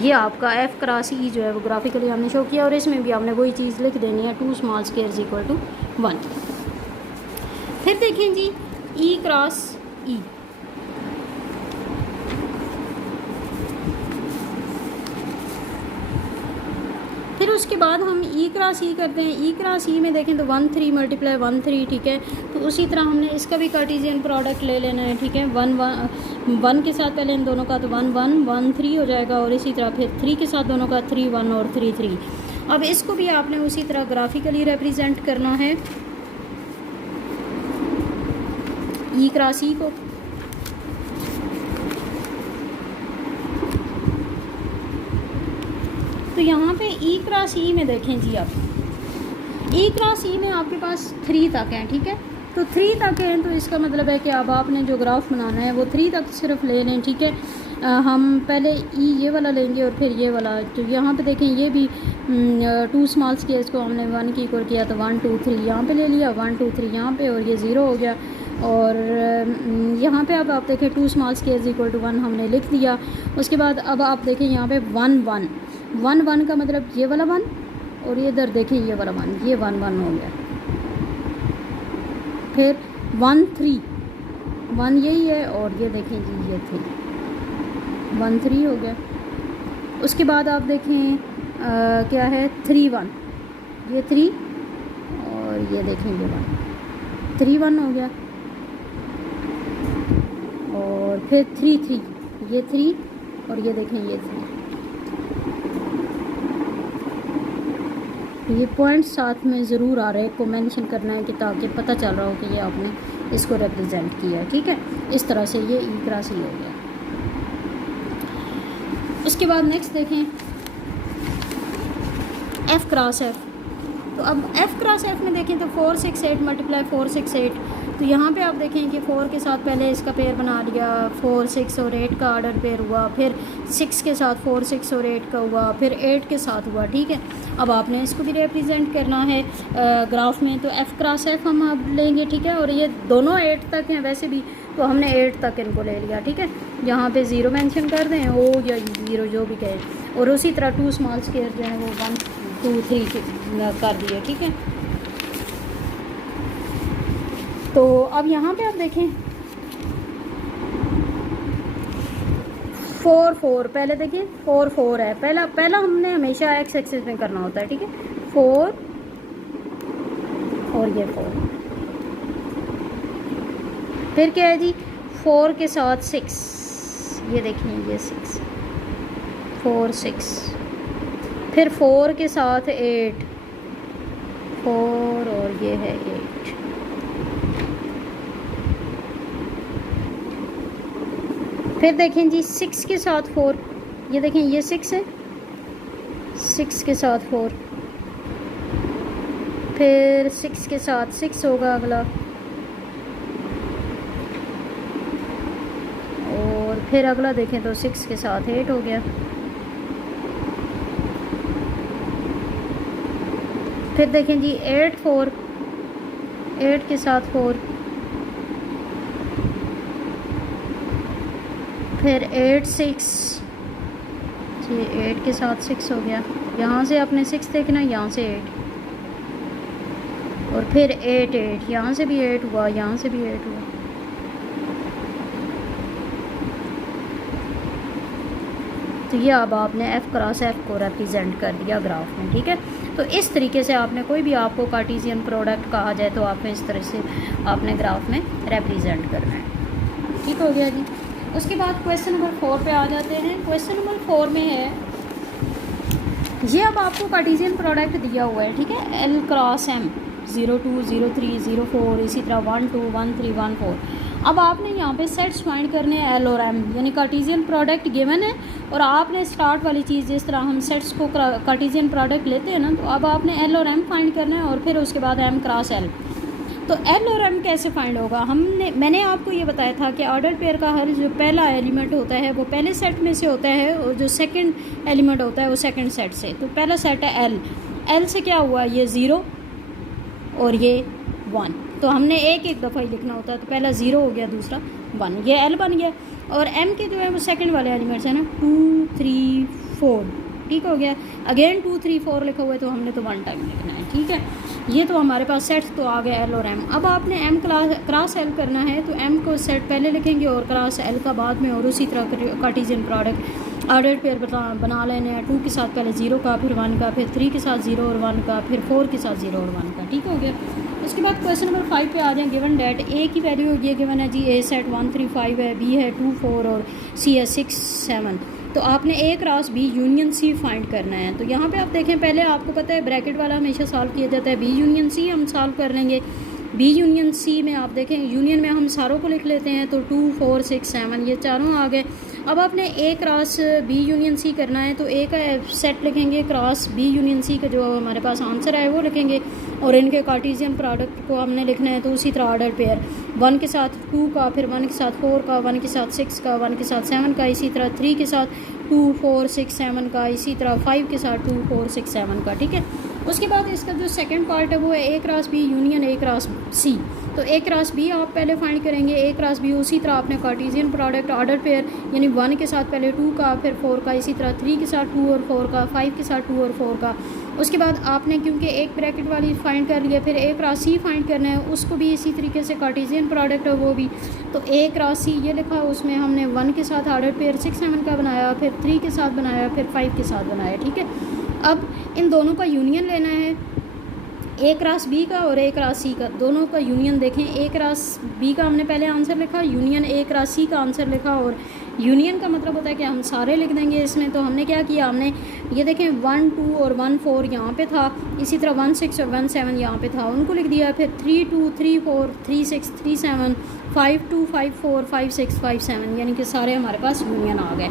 ये आपका f क्रॉस e जो है वो ग्राफिकली हमने शो किया और इसमें भी आपने वही चीज़ लिख देनी है 2 स्मॉल स्क्वायर्स इक्वल टू 1। फिर देखें जी e क्रॉस e, फिर उसके बाद हम e क्रॉस e करते हैं। e क्रॉस e में देखें तो 1 3 मल्टीप्लाई 1 3, ठीक है। तो उसी तरह हमने इसका भी कार्टेशियन प्रोडक्ट ले लेना है, ठीक है। 1 1 के साथ पहले इन दोनों का तो 1 1 1 3 हो जाएगा और इसी तरह फिर 3 के साथ दोनों का 3 1 और 3 3। अब इसको भी आपने उसी तरह ग्राफिकली रिप्रेजेंट करना है e क्रॉस e को। तो यहाँ पे e क्रॉस e में देखें जी, आप e क्रॉस e में आपके पास 3 तक हैं, ठीक है। तो 3 तक हैं तो इसका मतलब है कि अब आपने जो ग्राफ बनाना है वो 3 तक सिर्फ ले लें, ठीक है। हम पहले e ये वाला लेंगे और फिर ये वाला। तो यहाँ पे देखें ये भी 2 स्मॉल स्क्वायर्स को हमने 1 की इक्वल किया, तो 1 2 3 यहाँ पे ले लिया, 1 2 3 यहाँ पे, और ये 0 हो गया। और यहाँ पे अब आप देखें 2 स्मॉल स्क्वायर्स इक्वल टू 1 हमने लिख दिया। उसके बाद अब आप देखें यहाँ पे 1 1 1 1 का मतलब ये वाला 1 और ये इधर देखें ये वाला 1, ये 1 1 हो गया। फिर 1 3 1 यही है और ये देखें जी ये 3 1 3 हो गया। उसके बाद आप देखें क्या है 3 1, ये 3 और ये देखें ये 1 3 1 हो गया। और फिर 3 3, ये 3 और ये देखें ये 3। ये पॉइंट्स साथ में ज़रूर आ रहे हैं, को मेंशन करना है कि ताकि पता चल रहा हो कि ये आपने इसको रिप्रेजेंट किया है, ठीक है। इस तरह से ये e क्रॉस e हो गया। उसके बाद नेक्स्ट देखें f क्रॉस f। तो अब f क्रॉस f में देखें तो 4 6 8 मल्टीप्लाई 4 6 8। तो यहाँ पे आप देखें कि 4 के साथ पहले इसका पेयर बना लिया, 4 6 और 8 का ऑर्डर पेयर हुआ, फिर 6 के साथ 4 6 और 8 का हुआ, फिर 8 के साथ हुआ, ठीक है। अब आपने इसको भी रिप्रेजेंट करना है ग्राफ में, तो f क्रॉस f हम अब लेंगे, ठीक है। और ये दोनों 8 तक हैं वैसे भी, तो हमने 8 तक इनको ले लिया, ठीक है। यहाँ पे 0 मेंशन कर दें, ओ या 0 जो भी कहें। और उसी तरह 2 स्मॉल स्क्वायर जो है वो 1 2 3 कर दिए, ठीक है। तो अब यहाँ पे आप देखें 4 4, पहले देखिए 4 4 है, पहला हमने हमेशा x एक्सिस में करना होता है, ठीक है। 4 और ये 4, फिर क्या है जी 4 के साथ 6, ये देखें ये 6 4 6, फिर 4 के साथ 8 4 और ये है 8। फिर देखें जी 6 के साथ 4, ये देखें ये 6 है, 6 के साथ 4, फिर 6 के साथ 6 होगा अगला, फिर अगला देखें तो 6 के साथ 8 हो गया। फिर देखें जी 8 4, 8 के साथ 4, फिर 8 6 जी, 8 के साथ 6 हो गया। यहाँ से आपने 6 देखना, यहाँ से 8, और फिर 8 8, यहाँ से भी 8 हुआ, यहाँ से भी 8 हुआ। तो ये अब आपने f क्रॉस f को रिप्रेजेंट कर दिया ग्राफ में, ठीक है। तो इस तरीके से आपने कोई भी आपको कार्टेशियन प्रोडक्ट कहा जाए तो आपने इस तरह से आपने ग्राफ में रिप्रेजेंट करना है, ठीक हो गया जी। उसके बाद क्वेश्चन नंबर 4 पे आ जाते हैं। क्वेश्चन नंबर 4 में है, ये अब आपको कार्टेशियन प्रोडक्ट दिया हुआ है, ठीक है, L क्रॉस M 0 2 0 3 0 4, इसी तरह 1 2 1 3 1 4। अब आपने यहाँ पे सेट्स फाइंड करने हैं L और M, यानी कार्टेशियन प्रोडक्ट गिवन है, और आपने स्टार्ट वाली चीज़ जिस तरह हम सेट्स को कार्टेशियन प्रोडक्ट लेते हैं ना, तो अब आपने L और M फाइंड करना है, और फिर उसके बाद M क्रॉस L। तो L और M कैसे फाइंड होगा? मैंने आपको ये बताया था कि ऑर्डर पेयर का हर जो पहला एलिमेंट होता है वो पहले सेट में से होता है, और जो सेकंड एलिमेंट होता है वो सेकंड सेट से। तो पहला सेट है L, L से क्या हुआ, ये 0 और ये 1, तो हमने एक एक दफ़ा ही लिखना होता है। तो पहला 0 हो गया, दूसरा 1, ये L बन गया। और M के जो है वो सेकंड वाले एलिमेंट्स हैं ना, 2 3 4, ठीक हो गया। अगेन 2 3 4 लिखा हुआ है, तो हमने तो 1 टाइम लिखना है, ठीक है। ये तो हमारे पास सेट्स तो आ गया L और M। अब आपने M क्रॉस L करना है, तो M को सेट पहले लिखेंगे और क्रॉस L का बाद में, और उसी तरह कार्टेशियन प्रोडक्ट ऑर्डर पेयर बना लेने हैं। 2 के साथ पहले 0 का, फिर 1 का, फिर 3 के साथ 0 और 1 का, फिर 4 के साथ 0 और 1 का, ठीक हो गया। उसके बाद क्वेश्चन नंबर 5 पे आ जाएं। गिवन डेट A की वैल्यू ये गिवन है जी, A सेट 1 3 5 है, B है 2 4 और C है 6 7। तो आपने A cross B union C find करना है। तो यहाँ पे आप देखें, पहले आपको पता है ब्रैकेट वाला हमेशा सॉल्व किया जाता है, B यूनियन C हम सॉल्व कर लेंगे। B यूनियन C में आप देखें, यूनियन में हम सारों को लिख लेते हैं, तो 2 4 6 7 ये चारों आ गए। अब आपने A cross B union C करना है, तो A का सेट लिखेंगे, क्रॉस B यूनियन C का जो हमारे पास आंसर है वो लिखेंगे, और इनके कार्टेशियन प्रोडक्ट को हमने लिखना है। तो उसी तरह ऑर्डर पेयर 1 के साथ 2 का, फिर 1 के साथ 4 का, 1 के साथ 6 का, 1 के साथ 7 का, इसी तरह 3 के साथ 2 4 6 7 का, इसी तरह 5 के साथ 2 4 6 7 का, ठीक है। उसके बाद इसका जो सेकंड पार्ट है वो है A cross B union A cross C। तो A क्रॉस B आप पहले फाइंड करेंगे, A क्रॉस B उसी तरह आपने कार्टेशियन प्रोडक्ट ऑर्डर पेयर यानी 1 के साथ पहले 2 का, फिर 4 का, इसी तरह 3 के साथ 2 और 4 का, 5 के साथ 2 और 4 का। उसके बाद आपने क्योंकि एक ब्रैकेट वाली फाइंड कर लिया, फिर A क्रॉस C फाइंड करना है, उसको भी इसी तरीके से कार्टेशियन प्रोडक्ट है वो भी। तो A क्रॉस C ये लिखा, उसमें हमने 1 के साथ ऑर्डर पेयर 6 7 का बनाया, फिर 3 के साथ बनाया, फिर 5 के साथ बनाया, ठीक है। अब इन दोनों का यूनियन लेना है, A क्रॉस B का और A क्रॉस C का, दोनों का यूनियन देखें। A क्रॉस B का हमने पहले आंसर लिखा, यूनियन A क्रॉस C का आंसर लिखा, और यूनियन का मतलब होता है कि हम सारे लिख देंगे इसमें। तो हमने क्या किया, हमने ये देखें 1 2 और 1 4 यहाँ पे था, इसी तरह 1 6 और 1 7 यहाँ पे था, उनको लिख दिया। फिर 3 2 3 4 3 6 3 7 5 2 5 4 5 6 5 7, यानी कि सारे हमारे पास यूनियन आ गए।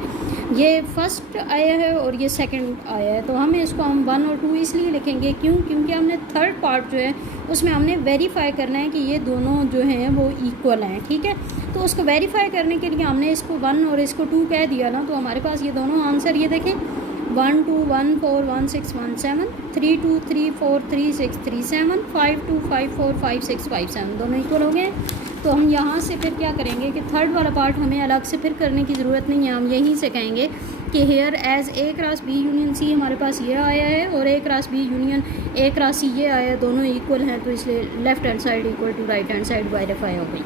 ये फर्स्ट आया है और ये सेकंड आया है, तो हमें इसको हम 1 और 2 इसलिए लिखेंगे क्योंकि हमने थर्ड पार्ट जो है उसमें हमने वेरीफाई करना है कि ये दोनों जो हैं वो इक्वल हैं, ठीक है। तो उसको वेरीफाई करने के लिए हमने इसको 1 और इसको 2 कह दिया ना, तो हमारे पास ये दोनों आंसर ये देखें 1 2 1 4 1 6 1 7 3 2 3 4 3 6 3 7 5 2 5 4 5 6 5 7, दोनों इक्वल हो गए। तो हम यहाँ से फिर क्या करेंगे कि थर्ड वाला पार्ट हमें अलग से फिर करने की ज़रूरत नहीं है, हम यहीं से कहेंगे कि here as A cross B union C हमारे पास ये आया है, और A cross B union A cross C ये आया है, दोनों इक्वल हैं, तो इसलिए left hand side equal to right hand side verify हो गई।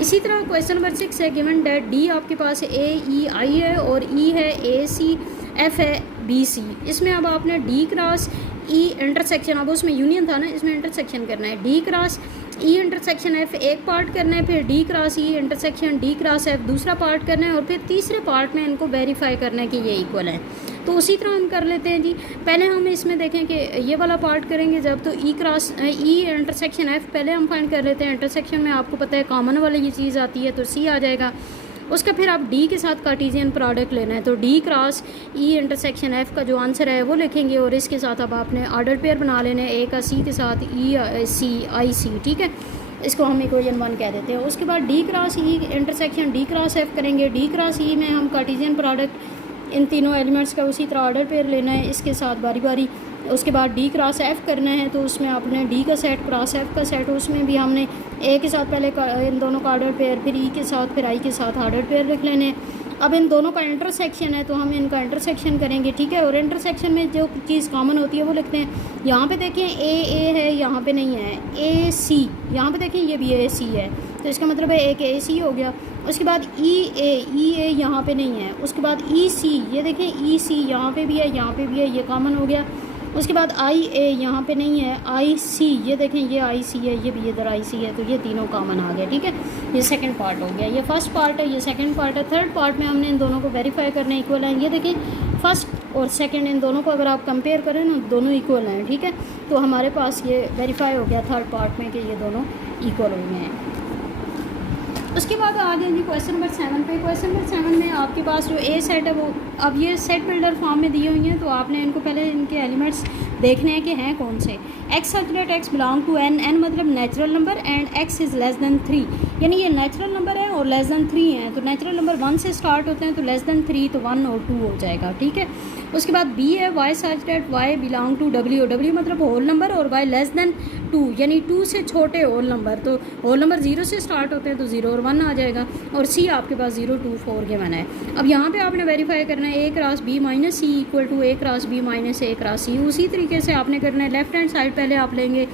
इसी तरह क्वेश्चन नंबर 6 है, गिवन डेट D आपके पास A E I है, और E है A C, F है B C। इसमें अब आपने D क्रॉस E इंटरसेक्शन, अब उसमें यूनियन था ना, इसमें इंटरसेक्शन करना है। D cross E intersection F एक पार्ट करना है, फिर D cross E intersection D cross F दूसरा पार्ट करना है, और फिर तीसरे पार्ट में इनको वेरीफाई करना है कि ये इक्वल है। तो उसी तरह हम कर लेते हैं जी। पहले हम इसमें देखें कि ये वाला पार्ट करेंगे जब, तो E cross E intersection F पहले हम फाइंड कर लेते हैं। इंटरसेक्शन में आपको पता है कॉमन वाली ये चीज़ आती है, तो C आ जाएगा। उसका फिर आप D के साथ कार्टेशियन प्रोडक्ट लेना है, तो D cross E intersection F का जो आंसर है वो लिखेंगे, और इसके साथ अब आपने ऑर्डर पेयर बना लेने हैं, A का C के साथ E C I C, ठीक है। इसको हम इक्वेशन 1 कह देते हैं। उसके बाद D cross E intersection D cross F करेंगे। डी क्रॉस ई में हम कार्टेशियन प्रोडक्ट इन तीनों एलिमेंट्स का उसी तरह ऑर्डर पेयर लेना है, इसके साथ बारी बारी। उसके बाद डी क्रॉस एफ़ करना है, तो उसमें आपने डी का सेट क्रॉस एफ़ का सेट, उसमें भी हमने ए के साथ पहले इन दोनों का ऑर्डर पेयर, फिर ई के साथ, फिर आई के साथ ऑर्डर पेयर लिख लेने हैं। अब इन दोनों का इंटरसेक्शन है तो हम इनका इंटरसेक्शन करेंगे, ठीक है। और इंटरसेक्शन में जो चीज़ कॉमन होती है वो लिखते हैं। यहाँ पे देखें ए है, यहाँ पे नहीं है, ए सी, यहाँ पे देखें ये भी ए सी है, तो इसका मतलब है एक ए सी हो गया। उसके बाद ई ए यहाँ पे नहीं है। उसके बाद ई सी, ये देखें ई सी यहाँ पे भी है, यहाँ पे भी है, ये कॉमन हो गया। उसके बाद आई ए यहाँ पे नहीं है, आई सी, ये देखें ये आई सी है, ये भी इधर आई सी है, तो ये तीनों कॉमन आ गया, ठीक है। ये सेकंड पार्ट हो गया, ये फर्स्ट पार्ट है, ये सेकंड पार्ट है। थर्ड पार्ट में हमने इन दोनों को वेरीफाई करना है इक्वल है। ये देखें फर्स्ट और सेकंड इन दोनों को अगर आप कंपेयर करें ना, दोनों इक्वल हैं, ठीक है। तो हमारे पास ये वेरीफाई हो गया थर्ड पार्ट में कि ये दोनों इक्वल हो गए हैं। उसके बाद आ गए जी क्वेश्चन नंबर 7 पे। क्वेश्चन नंबर 7 में आपके पास जो ए सेट है वो अब ये सेट बिल्डर फॉर्म में दी हुई हैं, तो आपने इनको पहले इनके एलिमेंट्स देखने हैं कि हैं कौन से। X such that x belong to N, N मतलब natural number, and x is less than 3, यानी ये नेचुरल नंबर है और लेस दैन 3 है। तो नेचुरल नंबर 1 से स्टार्ट होते हैं, तो लेस दैन 3 तो 1 और 2 हो जाएगा, ठीक है। उसके बाद बी है Y such that Y belong to W, W मतलब होल नंबर और वाई लेस दैन 2, यानी 2 से छोटे होल नंबर। तो होल नंबर 0 से स्टार्ट होते हैं, तो 0 और 1 आ जाएगा। और सी आपके पास 0 2 4 के वन है। अब यहाँ पे आपने वेरीफाई करना है A cross B minus C equal to A cross B minus A cross C. उसी तरीके से आपने करना है, लेफ्ट हैंड साइड पहले आप लेंगे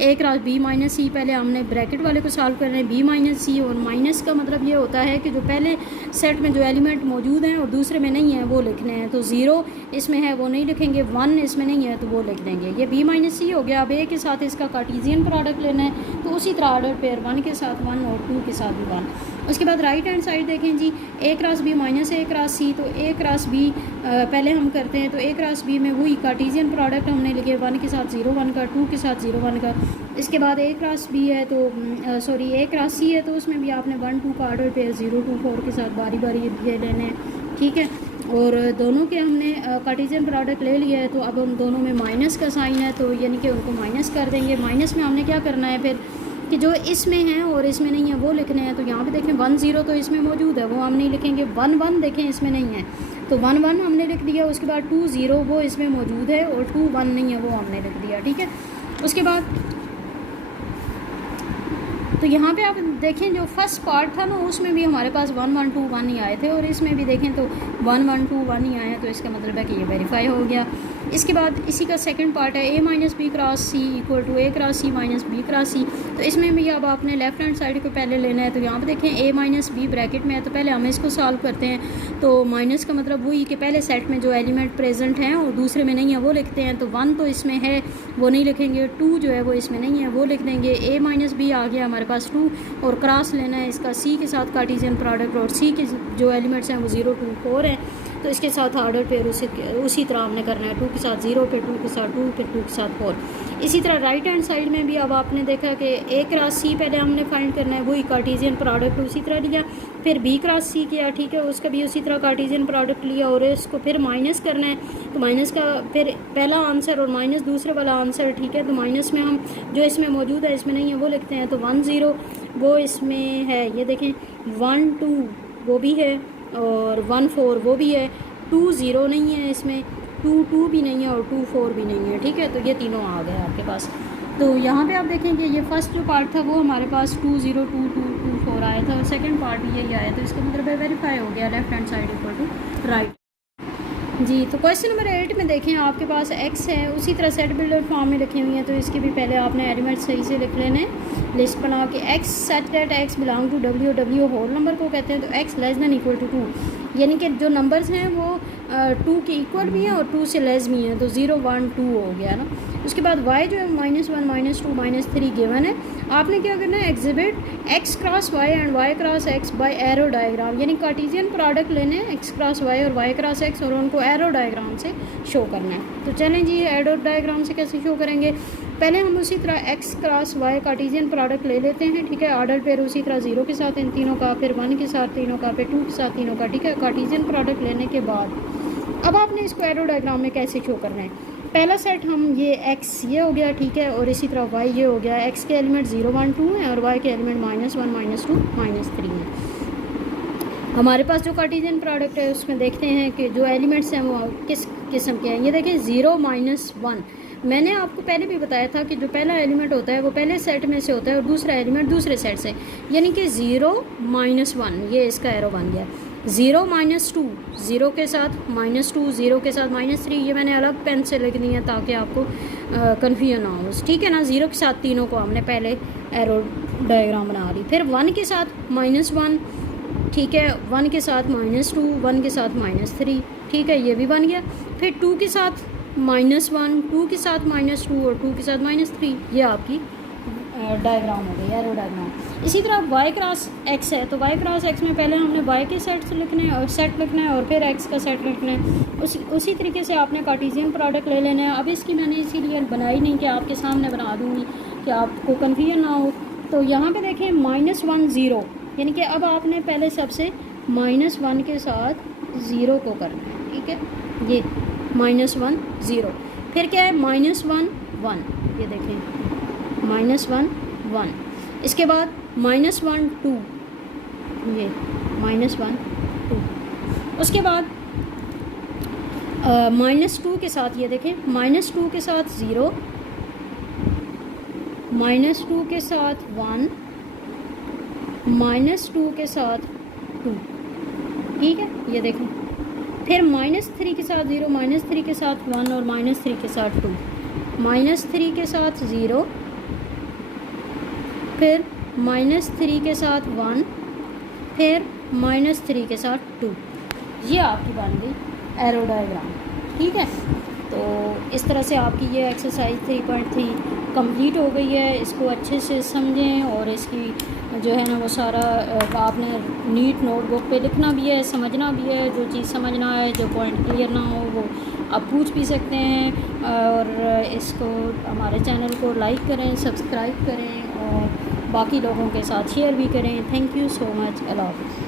ए क्रॉस बी माइनस सी, पहले हमने ब्रैकेट वाले को सॉल्व करना है बी माइनस सी, और माइनस का मतलब ये होता है कि जो पहले सेट में जो एलिमेंट मौजूद हैं और दूसरे में नहीं है वो लिखने हैं। तो 0 इसमें है वो नहीं लिखेंगे, 1 इसमें नहीं है तो वो लिख देंगे। ये बी माइनस सी हो गया। अब ए के साथ इसका कार्टेशियन प्रोडक्ट लेना है, तो उसी तरह ऑर्डर पेयर 1 के साथ 1 और 2 के साथ भी 1। उसके बाद राइट हैंड साइड देखें जी, ए cross B minus A cross C, तो ए क्रॉस बी पहले हम करते हैं। तो ए क्रॉस बी में वही कार्टेशियन प्रोडक्ट हमने लिखे 1 के साथ 0 1 का, 2 के साथ 0 1 का। इसके बाद ए क्रॉस बी है तो सॉरी ए क्रॉस सी है, तो उसमें भी आपने 1 2 का ऑर्डर पेयर 0 2 4 के साथ बारी बारी ये लेने हैं, ठीक है। और दोनों के हमने कार्टेशियन प्रोडक्ट ले लिया है, तो अब उन दोनों में माइनस का साइन है, तो यानी कि उनको माइनस कर देंगे। माइनस में हमने क्या करना है फिर कि जो इसमें हैं और इसमें नहीं है वो लिखने हैं। तो यहाँ पे देखें 1 0 तो इसमें मौजूद है, वो हम नहीं लिखेंगे। 1 1 देखें इसमें नहीं है, तो 1 1 हमने लिख दिया। उसके बाद 2 0 वो इसमें मौजूद है और 2 1 नहीं है, वो हमने लिख दिया, ठीक है। उसके बाद तो यहाँ पे आप देखें जो फर्स्ट पार्ट था ना, उसमें भी हमारे पास 1 1 2 1 ही आए थे, और इसमें भी देखें तो 1 1 2 1 ही आए हैं, तो इसका मतलब है कि ये वेरीफाई हो गया। इसके बाद इसी का सेकंड पार्ट है A minus B cross C equal to A cross C minus B cross C. तो इसमें भी अब आपने लेफ्ट हैंड साइड को पहले लेना है। तो यहाँ पे देखें ए माइनस बी ब्रैकेट में है, तो पहले हम इसको सॉल्व करते हैं। तो माइनस का मतलब वही कि पहले सेट में जो एलिमेंट प्रेजेंट हैं और दूसरे में नहीं है वो लिखते हैं। तो 1 तो इसमें है वो नहीं लिखेंगे, 2 जो है वो इसमें नहीं है वो लिख देंगे। ए माइनस बी आ गया हमारे पास 2, और क्रॉस लेना है इसका सी के साथ कार्टेशियन प्रोडक्ट, और सी के जो एलिमेंट्स हैं वो 0 2 4 हैं, तो इसके साथ ऑर्डर पेयर उसी तरह हमने करना है। 2 के साथ 0, फिर 2 के साथ 2, फिर 2 के साथ 4। इसी तरह राइट हैंड साइड में भी अब आपने देखा कि ए क्रॉस सी पहले हमने फाइंड करना है, वही कार्टेशियन प्रोडक्ट उसी तरह लिया, फिर बी क्रॉस सी किया, ठीक है, उसका भी उसी तरह कार्टेशियन प्रोडक्ट लिया, और इसको फिर माइनस करना है। तो माइनस का फिर पहला आंसर और माइनस दूसरे वाला आंसर, ठीक है। तो माइनस में हम जो इसमें मौजूद है इसमें नहीं है वो लिखते हैं। तो 1 0 वो इसमें है, ये देखें 1 2 वो भी है, और 1 4 वो भी है, 2 0 नहीं है इसमें, 2 2 भी नहीं है, और 2 4 भी नहीं है, ठीक है। तो ये तीनों आ गए आपके पास। तो यहाँ पे आप देखेंगे ये फर्स्ट जो पार्ट था वो हमारे पास 2 0 2 2 2 4 आया था, और सेकंड पार्ट भी यही आया, तो इसका मतलब वेरीफाई हो गया left hand side equal to right जी। तो क्वेश्चन नंबर 8 में देखें आपके पास x है, उसी तरह सेट बिल्डर फॉर्म में लिखी हुई है, तो इसके भी पहले आपने एलिमेंट सही से लिख लेने हैं लिस्ट बना के। x such that x belong to w, w whole number को कहते हैं, तो x less than equal to 2, यानी कि जो नंबर्स हैं वो 2 के इक्वल भी हैं और 2 से लेस भी हैं, तो 0 1 2 हो गया ना। उसके बाद y जो है -1 -2 -3 गिवन है। आपने क्या करना है, exhibit x cross y and y cross x by arrow diagram, यानी कार्टेशियन प्रोडक्ट लेने हैं x क्रॉस y और y क्रॉस x, और उनको एरो डायग्राम से शो करना है। तो चलें जी, एरो डायग्राम से कैसे शो करेंगे, पहले हम उसी तरह x cross y Cartesian product ले लेते हैं, ठीक है। ऑर्डर पेयर उसी तरह 0 के साथ इन तीनों का, फिर 1 के साथ तीनों का, फिर 2 के साथ तीनों का, ठीक है। कार्टेशियन प्रोडक्ट लेने के बाद अब आपने इसको एरो डायग्राम में कैसे शो करना है, पहला सेट हम ये एक्स ये हो गया, ठीक है, और इसी तरह वाई ये हो गया। एक्स के एलिमेंट 0 1 2 हैं और वाई के एलिमेंट -1 -2 -3 हैं। हमारे पास जो कार्टेशियन प्रोडक्ट है उसमें देखते हैं कि जो एलिमेंट्स हैं वो किस किस्म के हैं। ये देखिए 0 -1, मैंने आपको पहले भी बताया था कि जो पहला एलिमेंट होता है वो पहले सेट में से होता है और दूसरा एलिमेंट दूसरे सेट से, यानी कि 0 -1 ये इसका एरो बन गया। 0 -2 0 के साथ -2, 0 के साथ -3, ये मैंने अलग पेन से लिख दी है ताकि आपको कन्फ्यूजन ना हो, ठीक है ना। 0 के साथ तीनों को हमने पहले एरो डायग्राम बना ली। फिर 1 के साथ -1, ठीक है, 1 के साथ -2, 1 के साथ -3, ठीक है, ये भी बन गया। फिर 2 के साथ -1, 2 के साथ -2 और 2 के साथ -3, ये आपकी डायग्राम हो गई, एरो डायग्राम। इसी तरह y क्रॉस x है, तो y क्रॉस x में पहले हमने y के सेट लिखने हैं और सेट लिखना है और फिर x का सेट लिखना है। उसी तरीके से आपने कार्टेशियन प्रोडक्ट ले लेना है। अब इसकी मैंने इसीलिए बनाई नहीं कि आपके सामने बना दूँगी कि आपको कन्फ्यूजन ना हो। तो यहाँ पे देखें -1 0, यानी कि अब आपने पहले सबसे -1 के साथ 0 को करना है, ठीक है, ये -1 0। फिर क्या है -1 1, ये देखें -1 1। इसके बाद -1 2, ये -1 2। उसके बाद -2 के साथ ये देखें -2 के साथ 0, -2 के साथ 1, -2 के साथ 2, ठीक है, ये देखें। फिर -3 के साथ 0, -3 के साथ 1 और -3 के साथ 2, -3 के साथ 0, फिर -3 के साथ 1, फिर -3 के साथ 2, ये आपकी बन गई एरो डायग्राम, ठीक है। तो इस तरह से आपकी ये एक्सरसाइज 3.3 कंप्लीट हो गई है। इसको अच्छे से समझें और इसकी जो है ना वो सारा आपने नीट नोटबुक पे लिखना भी है, समझना भी है। जो चीज़ समझना है, जो पॉइंट क्लियर ना हो वो आप पूछ भी सकते हैं। और इसको हमारे चैनल को लाइक करें, सब्सक्राइब करें और बाकी लोगों के साथ शेयर भी करें। Thank you so much. अल्लाह हाफ़िज़।